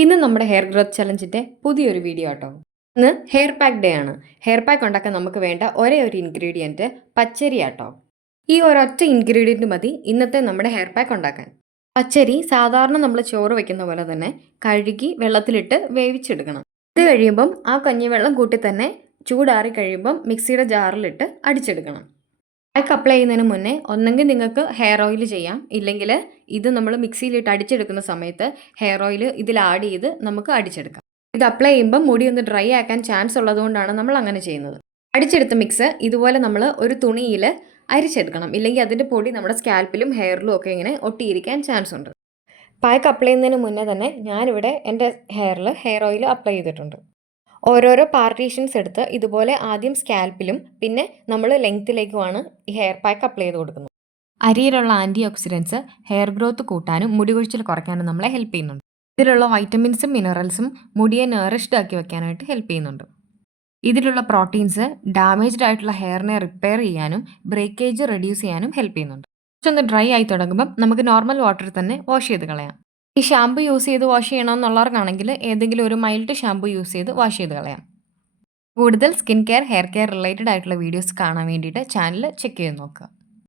ഇന്ന് നമ്മുടെ hair growth ചലഞ്ചിൻ്റെ പുതിയൊരു വീഡിയോ ആട്ടോ. ഇന്ന് ഹെയർ പാക്ക് ഡേ ആണ്. ഹെയർ പാക്ക് ഉണ്ടാക്കാൻ നമുക്ക് വേണ്ട ഒരേ ഒരു ഇൻഗ്രീഡിയൻറ്റ് പച്ചരി ആട്ടോ. ഈ ഒരൊറ്റ ഇൻഗ്രീഡിയൻറ്റ് മതി ഇന്നത്തെ നമ്മുടെ ഹെയർ പാക്ക് ഉണ്ടാക്കാൻ. പച്ചരി സാധാരണ നമ്മൾ ചോറ് വയ്ക്കുന്ന പോലെ തന്നെ കഴുകി വെള്ളത്തിലിട്ട് വേവിച്ചെടുക്കണം. ഇത് കഴിയുമ്പം ആ കഞ്ഞിവെള്ളം കൂട്ടി തന്നെ ചൂടാറി കഴിയുമ്പം മിക്സിയുടെ ജാറിലിട്ട് അടിച്ചെടുക്കണം. പാക്ക് അപ്ലൈ ചെയ്യുന്നതിന് മുന്നേ ഒന്നെങ്കിൽ നിങ്ങൾക്ക് ഹെയർ ഓയിൽ ചെയ്യാം, ഇല്ലെങ്കിൽ ഇത് നമ്മൾ മിക്സിയിലിട്ട് അടിച്ചെടുക്കുന്ന സമയത്ത് ഹെയർ ഓയിൽ ഇതിൽ ആഡ് ചെയ്ത് നമുക്ക് അടിച്ചെടുക്കാം. ഇത് അപ്ലൈ ചെയ്യുമ്പോൾ മുടി ഒന്ന് ഡ്രൈ ആക്കാൻ ചാൻസ് ഉള്ളതുകൊണ്ടാണ് നമ്മൾ അങ്ങനെ ചെയ്യുന്നത്. അടിച്ചെടുത്ത മിക്സ് ഇതുപോലെ നമ്മൾ ഒരു തുണിയിൽ അരിച്ചെടുക്കണം, ഇല്ലെങ്കിൽ അതിൻ്റെ പൊടി നമ്മുടെ സ്കാൽപ്പിലും ഹെയറിലും ഒക്കെ ഇങ്ങനെ ഒട്ടിയിരിക്കാൻ ചാൻസ് ഉണ്ട്. പാക്ക് അപ്ലൈ ചെയ്യുന്നതിന് മുന്നേ തന്നെ ഞാനിവിടെ എൻ്റെ ഹെയറിൽ ഹെയർ ഓയിൽ അപ്ലൈ ചെയ്തിട്ടുണ്ട്. ഓരോരോ പാർട്ടീഷൻസ് എടുത്ത് ഇതുപോലെ ആദ്യം സ്കാൽപ്പിലും പിന്നെ നമ്മൾ ലെങ്ത്തിലേക്കുമാണ് ഈ ഹെയർ പാക്ക് അപ്ലൈ ചെയ്ത് കൊടുക്കുന്നത്. അരിയിലുള്ള ആൻറ്റി ഓക്സിഡൻസ് ഹെയർ ഗ്രോത്ത് കൂട്ടാനും മുടി കൊഴിച്ചിൽ കുറയ്ക്കാനും നമ്മളെ ഹെൽപ്പ് ചെയ്യുന്നുണ്ട്. ഇതിലുള്ള വൈറ്റമിൻസും മിനറൽസും മുടിയെ നറിഷ്ഡ് ആക്കി വെക്കാനായിട്ട് ഹെൽപ്പ് ചെയ്യുന്നുണ്ട്. ഇതിലുള്ള പ്രോട്ടീൻസ് ഡാമേജ്ഡ് ആയിട്ടുള്ള ഹെയറിനെ റിപ്പയർ ചെയ്യാനും ബ്രേക്കേജ് റെഡ്യൂസ് ചെയ്യാനും ഹെൽപ്പ് ചെയ്യുന്നുണ്ട്. കുറച്ചൊന്ന് ഡ്രൈ ആയി തുടങ്ങുമ്പം നമുക്ക് നോർമൽ വാട്ടറിൽ തന്നെ വാഷ് ചെയ്ത് കളയാം. ഈ ഷാമ്പു യൂസ് ചെയ്ത് വാഷ് ചെയ്യണമെന്നുള്ളവർക്കാണെങ്കിൽ ഏതെങ്കിലും ഒരു മൈൽഡ് ഷാമ്പു യൂസ് ചെയ്ത് വാഷ് ചെയ്ത് കളയാം. കൂടുതൽ skin care hair care related ആയിട്ടുള്ള വീഡിയോസ് കാണാൻ വേണ്ടിയിട്ട് ചാനൽ ചെക്ക് ചെയ്ത് നോക്കുക.